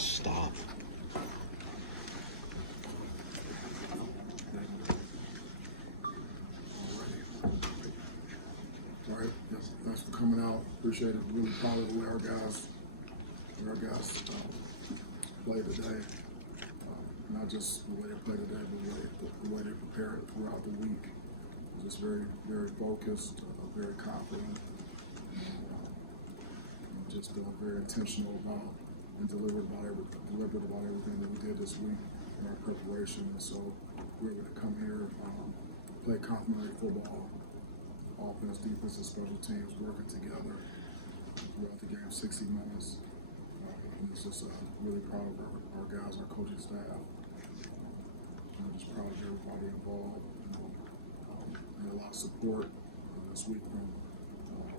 stop. All right, thanks for coming out. Appreciate it. Really proud of the way our guys played today. Not just the way they played today, but the way they prepared throughout the week. Just very, very focused, very confident, and just very intentional about and deliberate about everything that we did this week in our preparation. And so we're able to come here, play complementary football, offense, defense, and special teams working together throughout the game, 60 minutes. And it's just really proud of our guys, our coaching staff. Just proud of everybody involved. And a lot of support this week from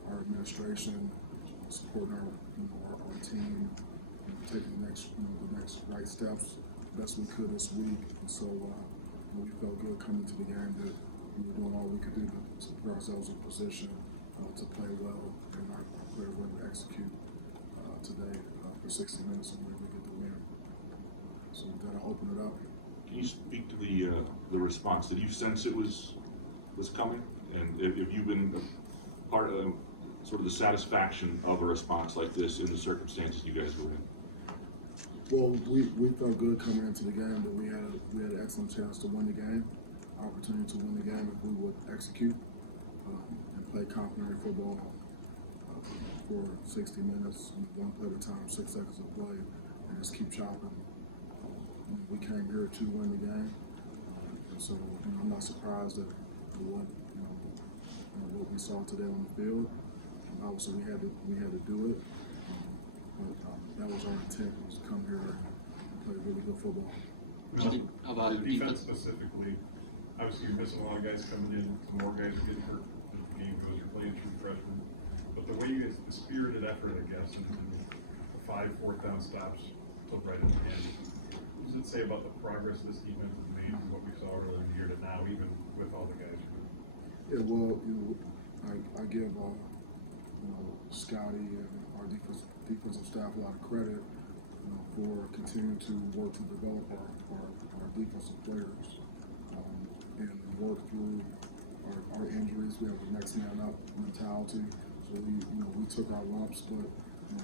our administration, supporting our team, taking the next right steps best we could this week. And so we felt good coming to the game that we were doing all we could do to put ourselves in position to play well, and our players were able to execute today for 60 minutes, and we were able to get the win. So with that, I'll open it up. Can you speak to the response? Did you sense it was coming? And if you've been a part of sort of the satisfaction of a response like this in the circumstances you guys were in? Well, we felt good coming into the game that we had an excellent chance to win the game, opportunity to win the game if we would execute and play complementary football for 60 minutes, one play at a time, 6 seconds of play, and just keep chopping. We came here to win the game, and so I'm not surprised at what we saw today on the field. Obviously, we had to do it, but that was our intent, was to come here and play really good football. How about defense specifically? Obviously, you're missing a lot of guys coming in. Some more guys are getting hurt as the game goes. You're playing true freshmen, but the way you guys, the spirited effort, I guess, and the 5 4th down stops till right at the end. What does it say about the progress this defense has made from what we saw earlier in the year to now, even with all the guys? Yeah, well, I give Scotty and our defensive staff a lot of credit for continuing to work to develop our defensive players and work through our injuries. We have a next man up mentality, so we took our lumps, but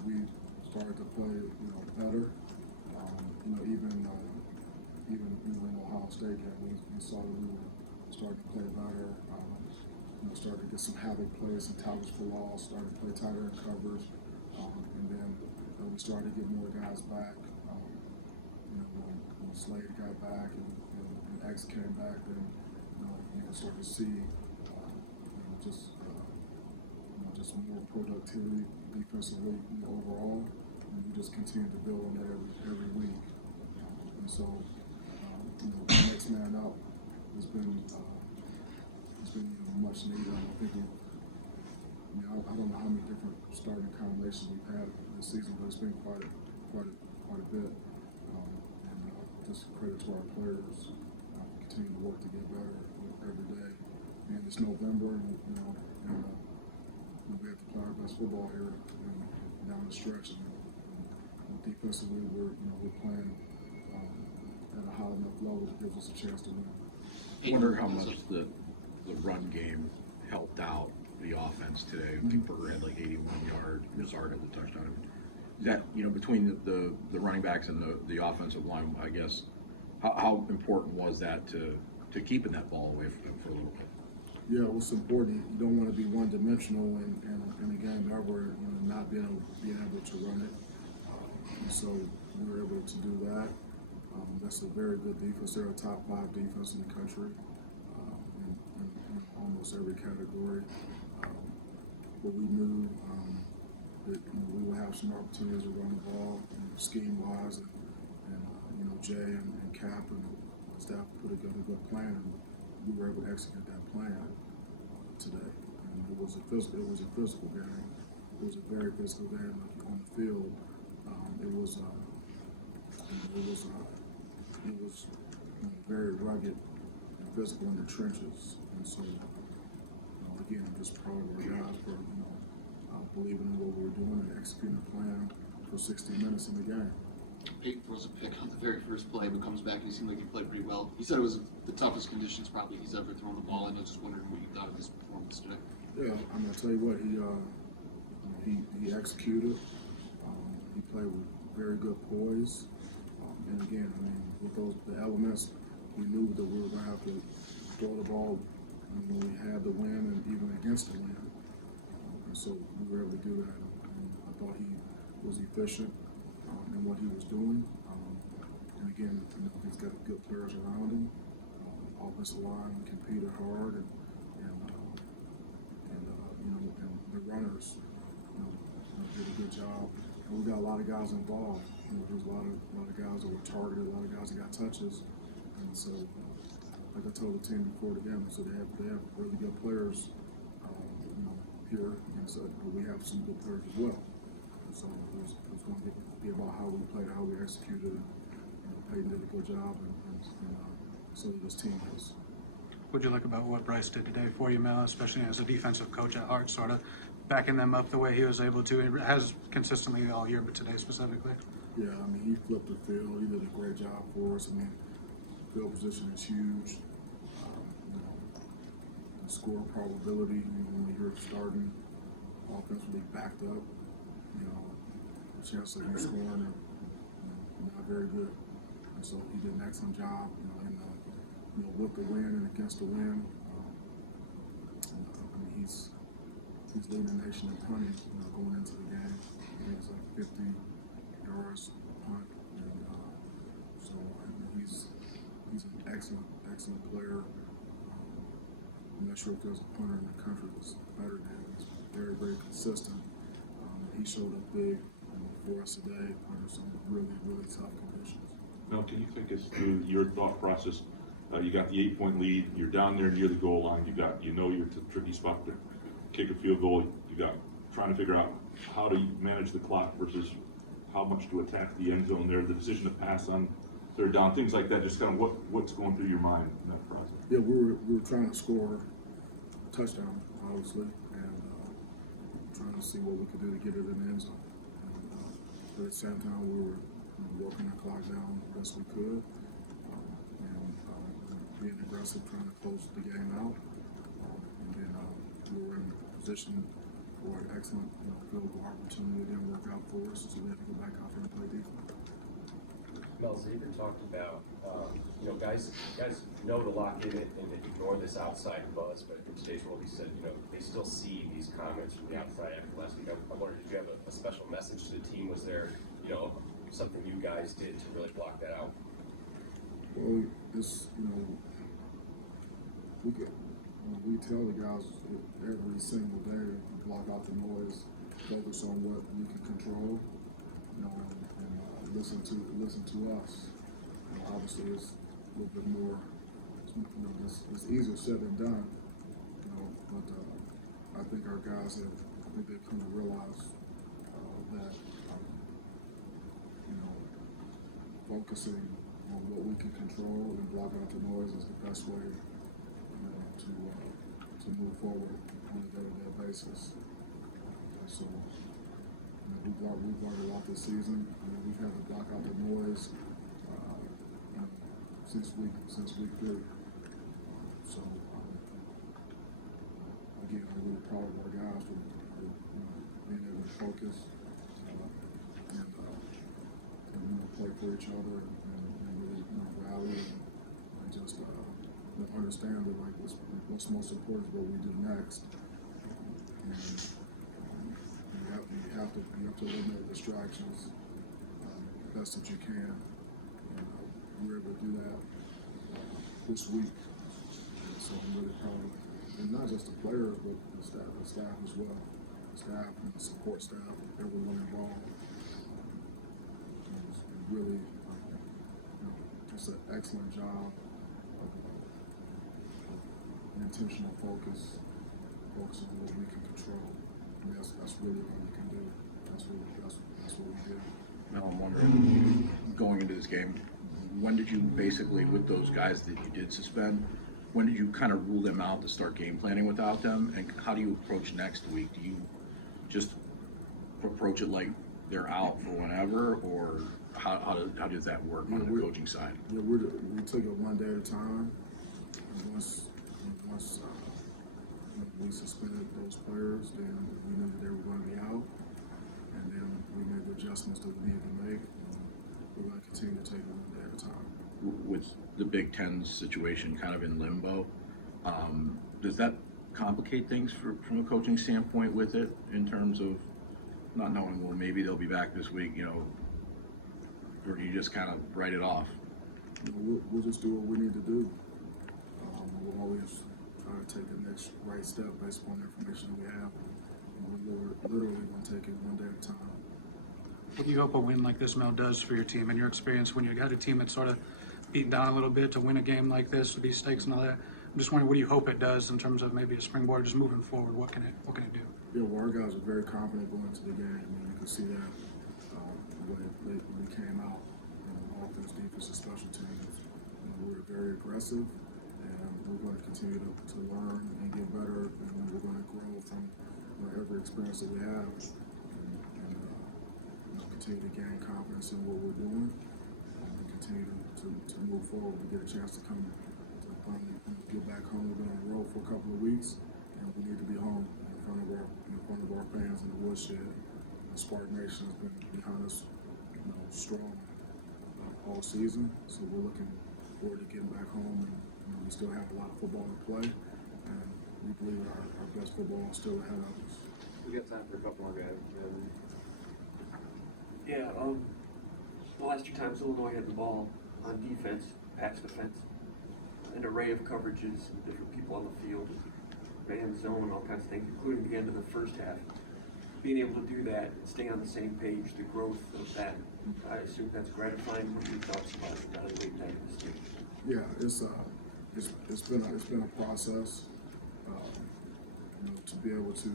we started to play better. Even in Ohio State game, we saw that we were starting to play better. Started to get some havoc plays, some tackles for loss, started to play tighter in covers, and then we started to get more guys back. When Slade got back and X came back, then you start to see just more productivity defensively overall, and we just continue to build on that every week. And so the next man up has been much needed. I don't know how many different starting combinations we've had this season, but it's been quite a bit. Just credit to our players continue to work to get better every day. And it's November, and we have to play our best football here down the stretch. And defensively, we're playing at a high enough level that gives us a chance to win. I wonder how much the run game helped out the offense today. I think Burger had like 81 yards. Lazard had the touchdown. Is that, between the running backs and the offensive line, I guess, how important was that to keeping that ball away from them for a little bit? Yeah, it was important. You don't want to be one-dimensional in a game ever, not being able to run it. And so we were able to do that. That's a very good defense. They're a top 5 defense in the country in almost every category. But we knew that we would have some opportunities to run the ball, scheme-wise, and Jay and Cap and the staff put a good plan, and we were able to execute that plan today. And it was a physical game. It was a very physical game on the field. It was very rugged and physical in the trenches. And so, again, I'm just proud of our guys for believing in what we were doing and executing a plan for 60 minutes in the game. Peyton throws a pick on the very first play, but comes back and he seemed like he played pretty well. He said it was the toughest conditions probably he's ever thrown the ball in. I was just wondering what you thought of his performance today. Yeah, I'm gonna tell you what, he executed. He played with very good poise. And again, I mean, with the elements, we knew that we were gonna have to throw the ball when we had the win and even against the win. And so we were able to do that. And I thought he was efficient in what he was doing. And again, you know, he's got good players around him. Offensive line competed hard, and you know, and the runners, you know, did a good job. And we got a lot of guys involved. You know, there's a lot of guys that were targeted, a lot of guys that got touches, and so like I told the team before the game, so they have really good players, you know, here, and so but we have some good players as well. And so it was going to be about how we played, how we executed. You know, Peyton did a good job, and so did this team has. What'd you like about what Bryce did today for you, Mel, especially as a defensive coach at heart, sort of backing them up the way he was able to, and has consistently all year, but today specifically? Yeah, I mean, he flipped the field. He did a great job for us. I mean, field position is huge. You know, the score probability, you know, when you're starting offensively backed up, you know, the chance of you scoring are, you know, not very good. And so he did an excellent job, you know, you know, with the win and against the win. I mean, he's leading the nation in punting, you know, going into the game. I think it's like 50 yards punt, and so I mean, he's an excellent player. I'm not sure if there's a punter in the country that's better than him. He's very consistent. He showed up big, you know, for us today under some really tough conditions. Mel, can you take us through your thought process? You got the 8-point lead. You're down there near the goal line. You know you're at a tricky spot to kick a field goal. You got trying to figure out how to manage the clock versus how much to attack the end zone there. The decision to pass on third down, things like that. Just kind of what's going through your mind in that process. Yeah, we were trying to score a touchdown, obviously, and trying to see what we could do to get it in the end zone. And, but at the same time, we were working the clock down the best we could. Being aggressive, trying to close the game out, and then we were in position for an excellent, you know, field goal opportunity. It didn't work out for us, so we had to go back out there and play defense. Mel Zaver talked about, you know, guys know to lock in it and to ignore this outside buzz, but in today's world, he said, you know, they still see these comments from the outside after last week. I wondered, did you have a special message to the team? Was there, you know, something you guys did to really block that out? Well, this, you know, we tell the guys every single day, block out the noise, focus on what we can control, you know, and listen to us. You know, obviously, it's a little bit more, you know, it's easier said than done, you know, but I think our guys they've come to realize that, you know, focusing on what we can control and block out the noise is the best way, you know, to move forward on a day-to-day basis. So, you know, we've learned a lot this season. I mean, we've had to block out the noise, you know, since week 3. So, again, I'm really proud of our guys for you know, being able to focus and you know, play for each other and really, you know, rally and just understand that, like, what's most important is what we do next. And you have to eliminate distractions best that you can. And we were able to do that this week. And so I'm really proud of it. And not just the players, but the staff as well. The staff and the support staff, everyone involved. Really, you know, just an excellent job of intentional focusing on what we can control. And that's really all you can do. That's what we did. Now I'm wondering, going into this game, when did you basically, with those guys that you did suspend, when did you kind of rule them out to start game planning without them? And how do you approach next week? Do you just approach it like they're out for whenever, or how does that work on Yeah, the coaching side? Yeah, we took it one day at a time. And once we suspended those players, then we knew that they were going to be out. And then we made the adjustments that we needed to make. And we're going to continue to take it one day at a time. With the Big Ten situation kind of in limbo, does that complicate things from a coaching standpoint with it in terms of not knowing, well, maybe they'll be back this week, or do you just kind of write it off? We'll just do what we need to do. We'll always try to take the next right step based upon the information that we have. And we're literally going to take it one day at a time. What do you hope a win like this, Mel, does for your team? In your experience, when you got a team that's sort of beaten down a little bit to win a game like this with these stakes and all that, I'm just wondering, what do you hope it does in terms of maybe a springboard just moving forward? What can it do? Yeah, well, our guys are very confident going into the game. I mean, you can see that when we came out, offense, defense, and special teams. We were very aggressive, and we're going to continue to learn and get better, and we're going to grow from every experience that we have, and continue to gain confidence in what we're doing, and continue to move forward. We get a chance to come to finally get back home. We've been on the road for a couple of weeks, and we need to be home in front of our fans in the woodshed. The Spartan Nation has been behind us, strong all season. So we're looking forward to getting back home, and we still have a lot of football to play, and we believe our best football is still ahead of us. We got time for a couple more guys. The last two times Illinois had the ball on defense, patch defense, an array of coverages, different people on the field, man zone, all kinds of things, including the end of the first half. Being able to do that and stay on the same page, the growth of that, I assume that's gratifying. What are your thoughts about evaluating that at this stage? Yeah, it's been a process. To be able to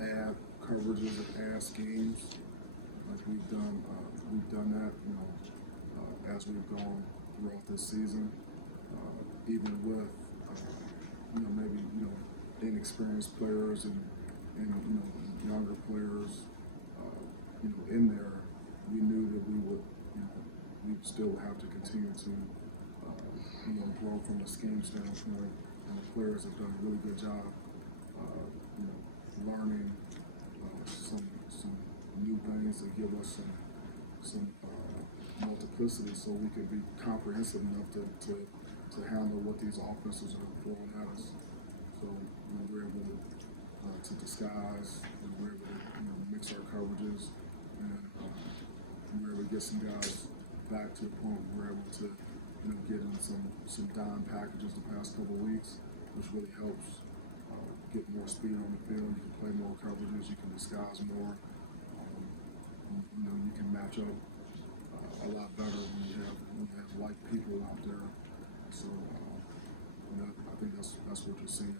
add coverages and add schemes, like we've done that as we've gone throughout this season, even with maybe inexperienced players and younger players in there. We knew that we would still have to continue to grow from a scheme standpoint, and the players have done a really good job learning some new things that give us some multiplicity, so we could be comprehensive enough to handle what these offenses are throwing at us. So we're able to disguise, and we're able to mix our coverages, and we're able to get some guys back to the point where we're able to get in some dime packages the past couple of weeks, which really helps get more speed on the field. You can play more coverages, you can disguise more. You can match up a lot better when you have like people out there. So I think that's what you're seeing.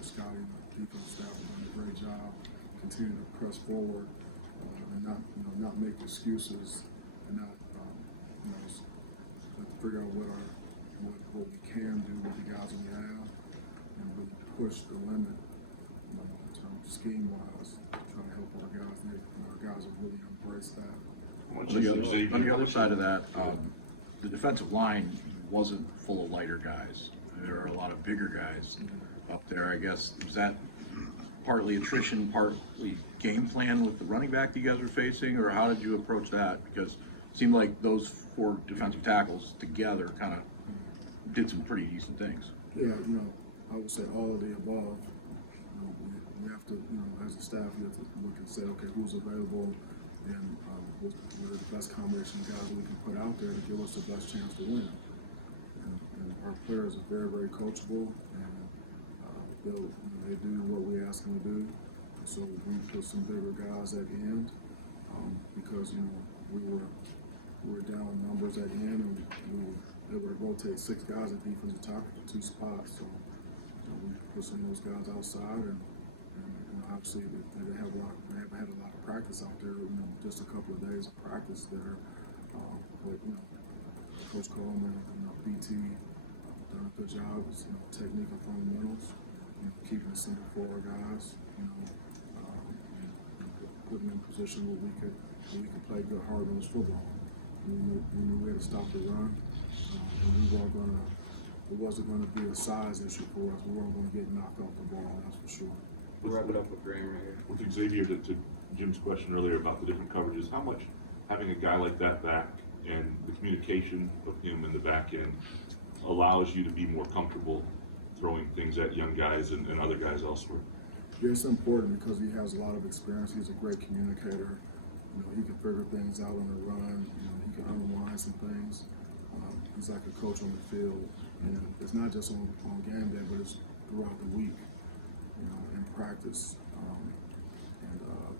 Scotty and the defense staff have done a great job. Continue to press forward and not make excuses, and not figure out what we can do with the guys that we have, and really push the limit in terms of scheme wise, trying to help our guys. And our guys have really embraced that. On the other side of that, the defensive line wasn't full of lighter guys. There are a lot of bigger guys up there. I guess, was that partly attrition, partly game plan with the running back that you guys were facing, or how did you approach that? Because it seemed like those four defensive tackles together kind of did some pretty decent things. Yeah, I would say all of the above. We have to, as a staff, we have to look and say, okay, who's available, and what are the best combination of guys we can put out there to give us the best chance to win. And our players are very, very coachable, and they do what we ask them to do. So we put some bigger guys at the end because we were down numbers at the end, and we were able to rotate 6 guys at defensive tackle for 2 spots. So we put some of those guys outside, and obviously they haven't had a lot of practice out there. Just a couple of days of practice there. But Coach Coleman and BT done a good job. It's technique and fundamentals, keeping it simple for our guys. And putting them in a position where we could play good hard-nosed football. We knew we had to stop the run, and it wasn't gonna be a size issue for us. We weren't gonna get knocked off the ball, that's for sure. We'll wrap it up with Graham right here. With Xavier, to Jim's question earlier about the different coverages, how much having a guy like that back and the communication of him in the back end allows you to be more comfortable throwing things at young guys and other guys elsewhere? Yeah, it's important because he has a lot of experience. He's a great communicator. You know, he can figure things out on the run. You know, he can unwind some things. He's like a coach on the field, and it's not just on game day, but it's throughout the week. You know, in practice, and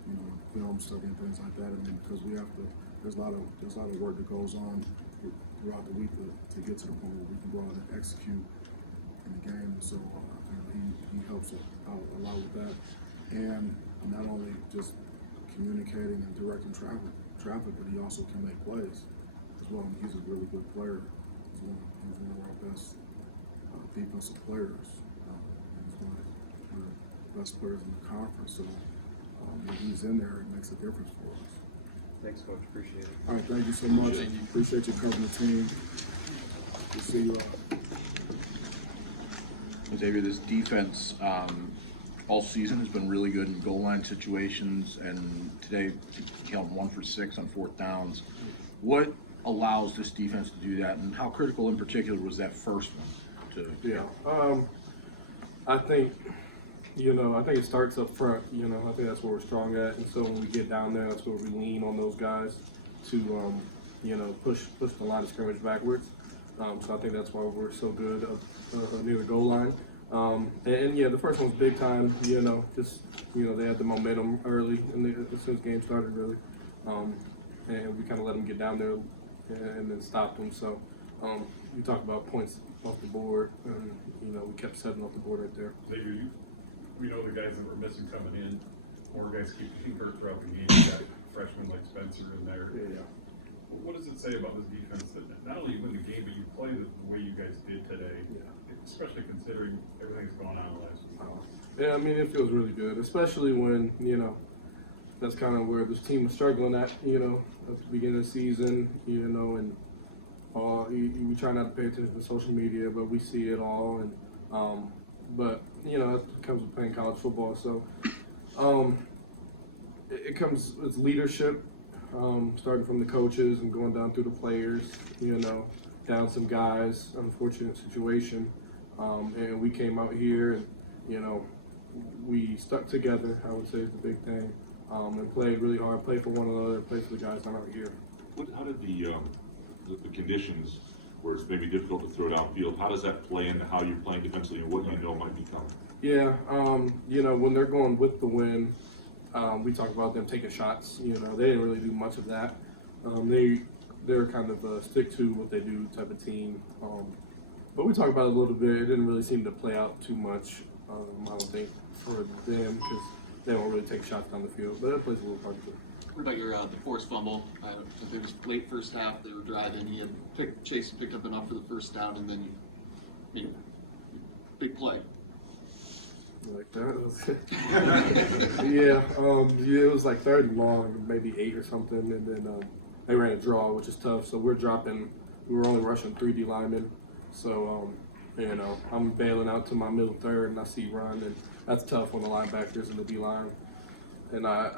you know, film study and things like that. I mean, because there's a lot of work that goes on throughout the week to get to the point where we can go out and execute in the game. So you know, he helps out a lot with that, and not only just communicating and directing traffic, but he also can make plays as well. I mean, he's a really good player. He's one of our best defensive players. He's one of the best players in the conference. So when he's in there, it makes a difference for us. Thanks, Coach. Appreciate it. All right, thank you so much. Appreciate you covering the team. We'll see you. Xavier, this defense all season has been really good in goal line situations, and today you held 1 for 6 on 4th downs. What allows this defense to do that, and how critical in particular was that first one? I think, I think it starts up front. I think that's where we're strong at, and so when we get down there, that's where we lean on those guys to, push the line of scrimmage backwards. So I think that's why we're so good near the goal line. And the first one's big time. They had the momentum early, and as soon as the game started, really, and we kind of let them get down there and then stopped them. So you talk about points off the board, and we kept 7 off the board right there. Xavier, we know the guys that were missing coming in, more guys keep getting hurt throughout the game. You got freshmen like Spencer in there. Yeah. What does it say about this defense that not only you win the game, but you play the way you guys did today? Yeah. Especially considering everything that's going on last week. Yeah, I mean, it feels really good, especially when, that's kind of where this team was struggling at the beginning of the season, and we try not to pay attention to social media, but we see it all, and, it comes with playing college football, so, it's leadership, starting from the coaches and going down through the players, down some guys, unfortunate situation, and we came out here and, we stuck together, I would say is the big thing, and played really hard, played for one another, played for the guys not out here. How did the conditions where it's maybe difficult to throw downfield, how does that play into how you're playing defensively and what might be coming? Yeah, when they're going with the wind, we talk about them taking shots. They didn't really do much of that. They're kind of a stick to what they do type of team. But we talk about it a little bit. It didn't really seem to play out too much, I don't think, for them because they don't really take shots down the field. But that plays a little part of it. What about your the forced fumble? It was late first half. They were driving. He had Chase picked up enough for the first down, and then big play. Like that. It was like 3rd and long, maybe 8 or something, and then they ran a draw, which is tough. So we're dropping. We were only rushing 3 D linemen, so I'm bailing out to my middle third, and I see run, and that's tough on the linebackers and the D line. And I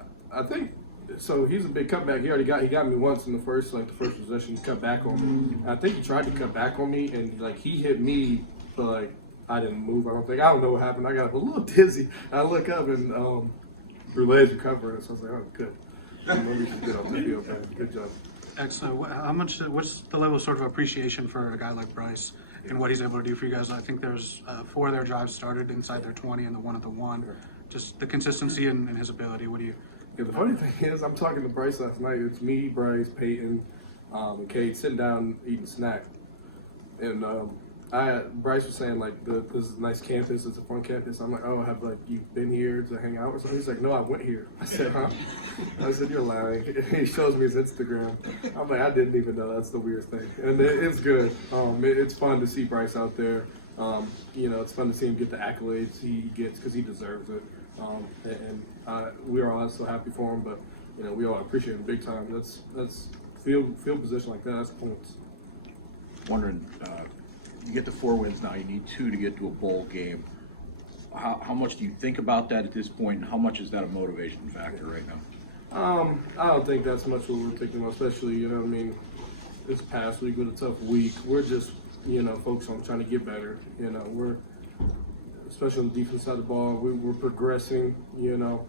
think so. He's a big cutback. He got me once in the first possession. He cut back on me. And I think he tried to cut back on me, and he hit me, but I didn't move. I don't know what happened. I got a little dizzy. I look up and Brulet's recovering. So I was like, oh, good. We should get off the field, man. Good job. Excellent. What's the level of sort of appreciation for a guy like Bryce and what he's able to do for you guys? I think there's 4 of their drives started inside their 20 and the 1 at the 1. Just the consistency and his ability. What do you? Yeah, the funny thing is, I'm talking to Bryce last night. It's me, Bryce, Peyton, and Kate sitting down eating a snack, and Bryce was saying this is a nice campus, it's a fun campus. I'm like, oh, have you been here to hang out or something? He's like, no, I went here. I said, huh? I said, you're lying. He shows me his Instagram. I'm like, I didn't even know. That's the weirdest thing, and it's good. It's fun to see Bryce out there. It's fun to see him get the accolades he gets because he deserves it. And we are all so happy for him, but we all appreciate him big time. That's field position like that, that's points. Wondering, you get the 4 wins now, you need 2 to get to a bowl game. How much do you think about that at this point, and how much is that a motivation factor right now? I don't think that's much what we're thinking about, especially, you know what I mean, this past week was a tough week. We're just, you know, focused on trying to get better. You know, we're, especially on the defense side of the ball, we're progressing, you know.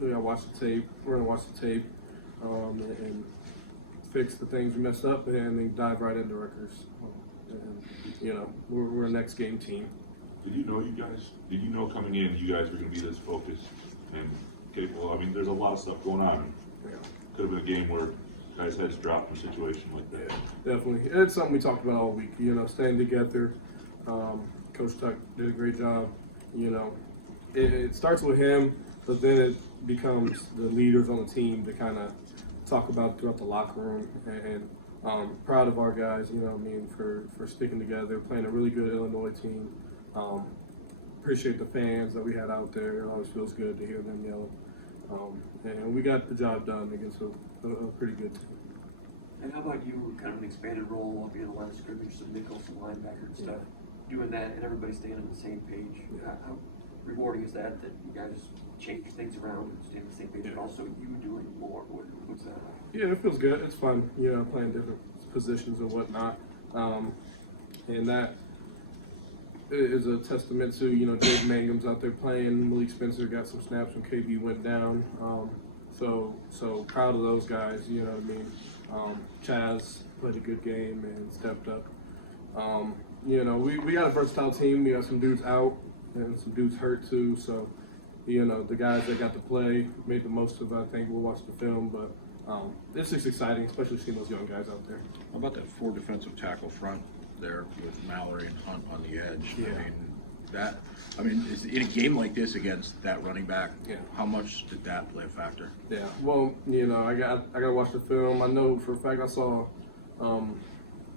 We gotta watch the tape. We're gonna watch the tape and fix the things we messed up and then dive right into Rutgers. And, you know, we're a next game team. Did you know did you know coming in you guys were going to be this focused and capable? I mean, there's a lot of stuff going on. Yeah. Could have been a game where guys' heads dropped in a situation like that. Definitely. It's something we talked about all week, you know, staying together. Coach Tuck did a great job. You know, it starts with him, but then it becomes the leaders on the team to kind of talk about it throughout the locker room. And proud of our guys, you know what I mean, for sticking together, playing a really good Illinois team. Appreciate the fans that we had out there. It always feels good to hear them yell. And we got the job done against a pretty good team. And how about you, kind of an expanded role, while being a line of scrimmage, some nickel, some linebacker and stuff, doing that and everybody staying on the same page? How rewarding is that you guys change things around and stay on the same page, but also you doing more? What's that like? Yeah, it feels good. It's fun, you know, playing different positions and whatnot. And that is a testament to, you know, Jake Mangum's out there playing. Malik Spencer got some snaps when KB went down. So proud of those guys, you know what I mean. Chaz played a good game and stepped up. You know, we got a versatile team. We got some dudes out and some dudes hurt too. So, you know, the guys that got to play made the most of it. I think we'll watch the film, but this is exciting, especially seeing those young guys out there. How about that 4 defensive tackle front there with Mallory and Hunt on the edge? Yeah. I mean, in a game like this against that running back, Yeah. how much did that play a factor? Yeah, well, you know, I got to watch the film. I know for a fact I saw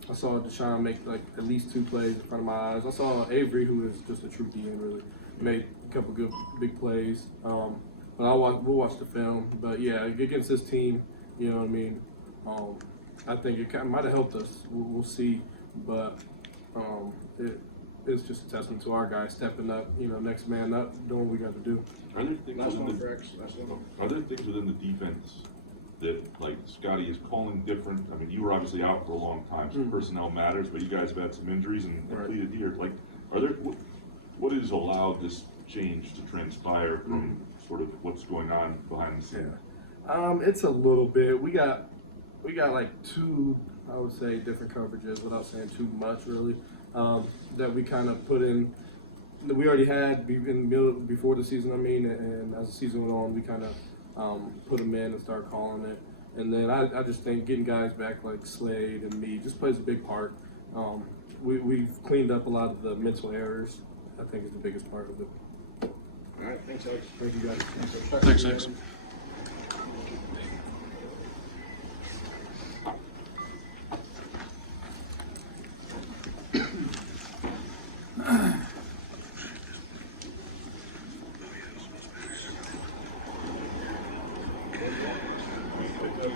Deshaun make like at least 2 plays in front of my eyes. I saw Avery, who is just a true DN, really made a couple good big plays. But we'll watch the film. But yeah, against this team, you know what I mean. I think it might have helped us. We'll see, but it's just a testament to our guys stepping up. You know, next man up, doing what we got to do. Are there things within the defense that, like, Scotty is calling different? I mean, you were obviously out for a long time, so personnel matters, but you guys have had some injuries and completed here. Like, what has allowed this change to transpire from sort of what's going on behind the scenes? It's a little bit. We got like 2, I would say, different coverages without saying too much really. That we kind of put in. That we already had before the season. I mean, and as the season went on, we kind of put them in and started calling it. And then I just think getting guys back like Slade and me just plays a big part. We've cleaned up a lot of the mental errors. I think is the biggest part of it. All right, thanks, Alex. Thank you guys. Thanks, Alex.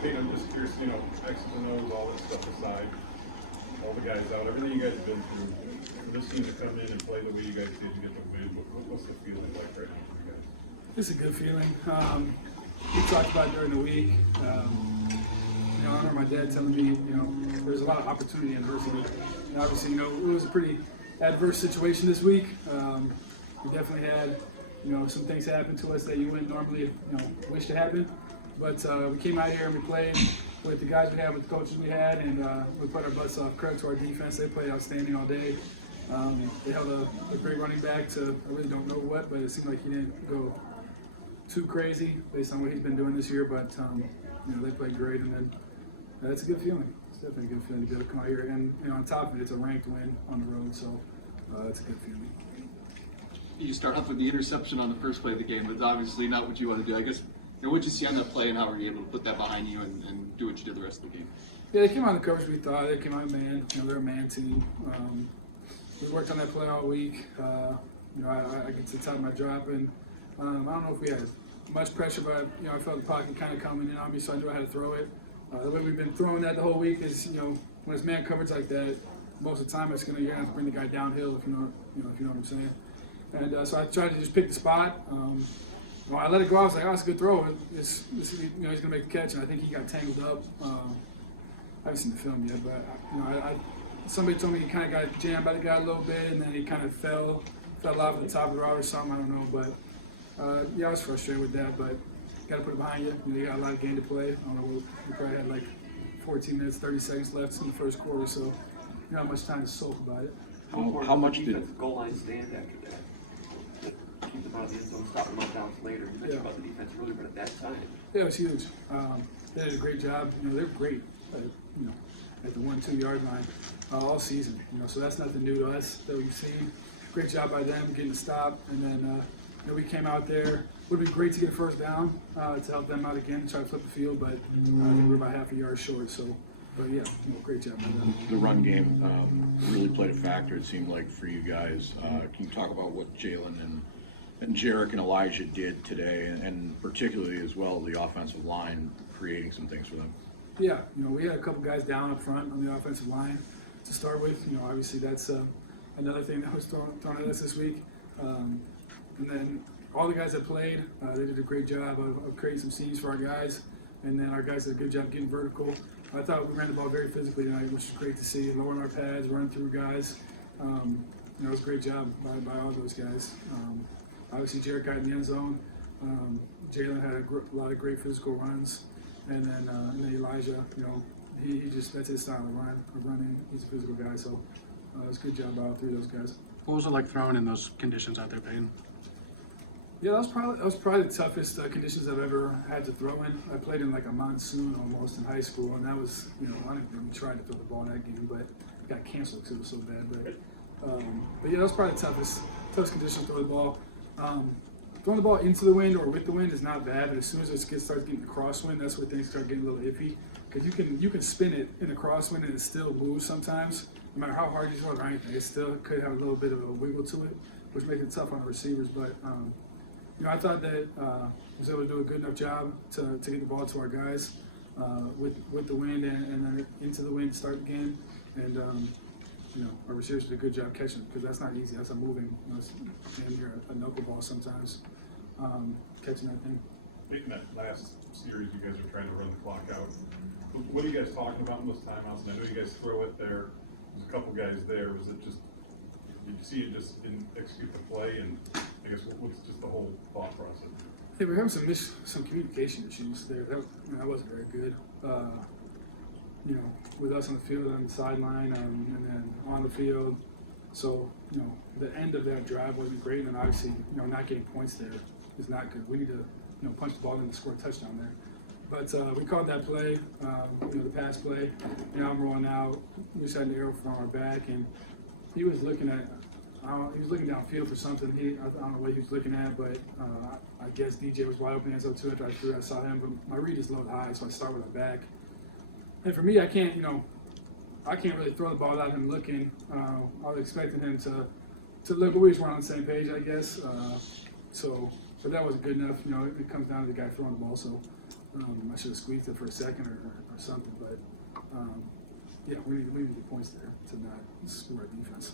Pete, I'm just curious, you know, X's and O's, all this stuff aside, all the guys out, everything you guys have been through, for this team to come in and play the way you guys did, you get the win, what's the feeling like right now for you guys? It's a good feeling. We talked about it during the week. You know, I remember my dad telling me, you know, there's a lot of opportunity in adversity. And obviously, you know, it was a pretty adverse situation this week. We definitely had, you know, some things happen to us that you wouldn't normally, you know, wish to happen. But we came out here and we played with the guys we had, with the coaches we had, and we put our butts off. Credit to our defense. They played outstanding all day. They held a great running back to, I really don't know what, but it seemed like he didn't go too crazy based on what he's been doing this year. But, you know, they played great, and then that's a good feeling. It's definitely a good feeling to be able to come out here. And, you know, on top of it, it's a ranked win on the road, so it's a good feeling. You start off with the interception on the first play of the game, but obviously not what you want to do. I guess, you know, what'd you see on that play, and how were you able to put that behind you and do what you did the rest of the game? Yeah, they came out in the coverage we thought. They came out man. You know, they're a man team. We worked on that play all week. You know, I get to the top of my drop, and I don't know if we had much pressure, but, you know, I felt the pocket kind of coming in on me, so I knew I had to throw it. The way we've been throwing that the whole week is, when it's man coverage like that, most of the time you're gonna have to bring the guy downhill if you know what I'm saying. And so I tried to just pick the spot. When I let it go, I was like, oh, it's a good throw. He's gonna make a catch, and I think he got tangled up. I haven't seen the film yet, but somebody told me he kind of got jammed by the guy a little bit, and then he kind of fell off at the top of the route or something. I don't know, but yeah, I was frustrated with that. But got to put it behind you. You got a lot of game to play. I don't know. We probably had like 14 minutes, 30 seconds left in the first quarter, so not much time to sulk about it. How much did did defensive goal line stand after that? Keep them out of the end zone, stop them on downs later. You mentioned about the defense really, but at that time. Yeah, it was huge. They did a great job. They're great. At the 1-2 yard line all season. So that's nothing new to us that we've seen. Great job by them getting the stop, and then we came out there. Would have been great to get a first down to help them out again, try to flip the field, but I think we're about half a yard short. So, but yeah, great job by them. the run game really played a factor, it seemed like, for you guys? Can you talk about what Jalen and Jarek and Elijah did today, and particularly as well the offensive line creating some things for them? Yeah, we had a couple guys down up front on the offensive line to start with. Obviously that's another thing that was thrown at us this week. And then all the guys that played, they did a great job of creating some seams for our guys. And then our guys did a good job getting vertical. I thought we ran the ball very physically tonight, which was great to see. Lowering our pads, running through guys. It was a great job by all those guys. Obviously, Jarek got in the end zone. Jalen had a lot of great physical runs. And then Elijah, he just, that's his style of running. He's a physical guy, so it was a good job by all three of those guys. What was it like throwing in those conditions out there, Peyton? Yeah, that was probably the toughest conditions I've ever had to throw in. I played in like a monsoon almost in high school, and that was, I didn't even try to throw the ball in that game, but it got canceled because it was so bad. But yeah, that was probably the toughest conditions to throw the ball. Throwing the ball into the wind or with the wind is not bad, but as soon as it starts getting the crosswind, that's where things start getting a little iffy. Because you can spin it in the crosswind and it still moves sometimes. No matter how hard you throw it or anything, it still could have a little bit of a wiggle to it, which makes it tough on the receivers. But I thought that I was able to do a good enough job to get the ball to our guys with the wind and then into the wind to start the game. And our receivers did a good job catching because that's not easy. That's a moving, it's damn near a knuckleball sometimes, catching that thing. I think in that last series, you guys are trying to run the clock out. What are you guys talking about in those timeouts? And I know you guys throw it there. There's a couple guys there. Was it just, did you see you just didn't execute the play? And I guess what's just the whole thought process? Yeah, we're having some communication issues there. That wasn't very good. With us on the field, on the sideline, and then on the field. So, the end of that drive wasn't great, and then obviously, not getting points there is not good. We need to, punch the ball in and score a touchdown there. But we called that play, the pass play. I'm rolling out. We just had an arrow from our back, and he was looking downfield for something. I don't know what he was looking at, but I guess DJ was wide open, so too. After I threw, I saw him, but my read is low high, so I start with my back. And for me, I can't really throw the ball without him looking. I was expecting him to look, but we just weren't on the same page, I guess. But that wasn't good enough. It comes down to the guy throwing the ball, so I should have squeezed it for a second or something. But yeah, we need to get points there to not screw our defense.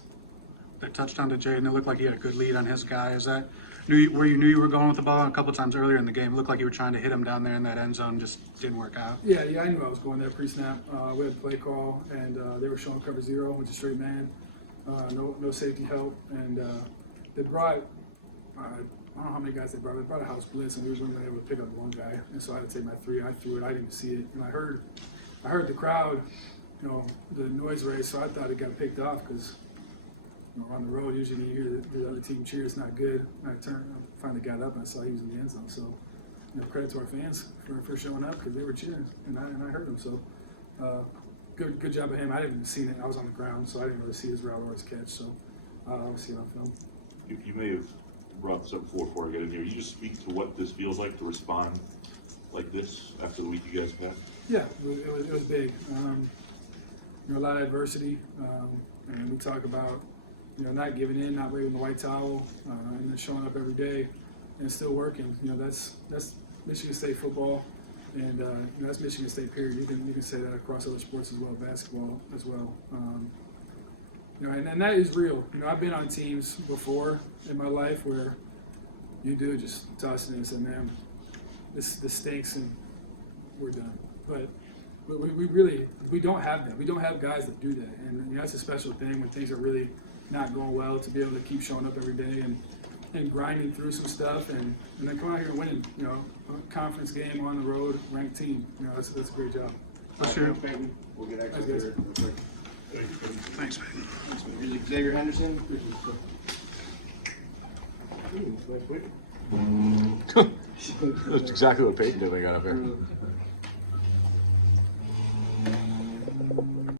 That touchdown to Jaden, it looked like he had a good lead on his guy. Is that where you knew you were going with the ball? A couple times earlier in the game, it looked like you were trying to hit him down there in that end zone, just didn't work out. Yeah, I knew I was going there pre-snap. We had a play call, and they were showing cover 0, which is straight man, no safety help, and they brought. I don't know how many guys they brought. They brought a house blitz, and we weren't able to pick up one guy, and so I had to take my 3. I threw it. I didn't even see it, and I heard the crowd, the noise race. So I thought it got picked off because. On the road, usually you hear the other team cheer, it's not good. I finally got up and I saw he was in the end zone. So, credit to our fans for showing up because they were cheering and I heard them. So, good job of him. I didn't even see it. I was on the ground, so I didn't really see his route or his catch. So, I'll see it on film. You may have brought this up before I get in here. You just speak to what this feels like to respond like this after the week you guys had. Yeah, it was big. A lot of adversity, and we talk about. Not giving in, not waving the white towel, and then showing up every day and still working. That's Michigan State football, And that's Michigan State. Period. You can say that across other sports as well, basketball as well. And that is real. I've been on teams before in my life where you do just toss this and man, this stinks and we're done. But we don't have that. We don't have guys that do that, and that's a special thing when things are really not going well to be able to keep showing up every day and grinding through some stuff and then come out here and winning. A conference game on the road, ranked team. That's a great job. What's your, We'll get Thanks, access guys. to it. thanks, man. Xavier Henderson. That's exactly what Peyton did when he got up here.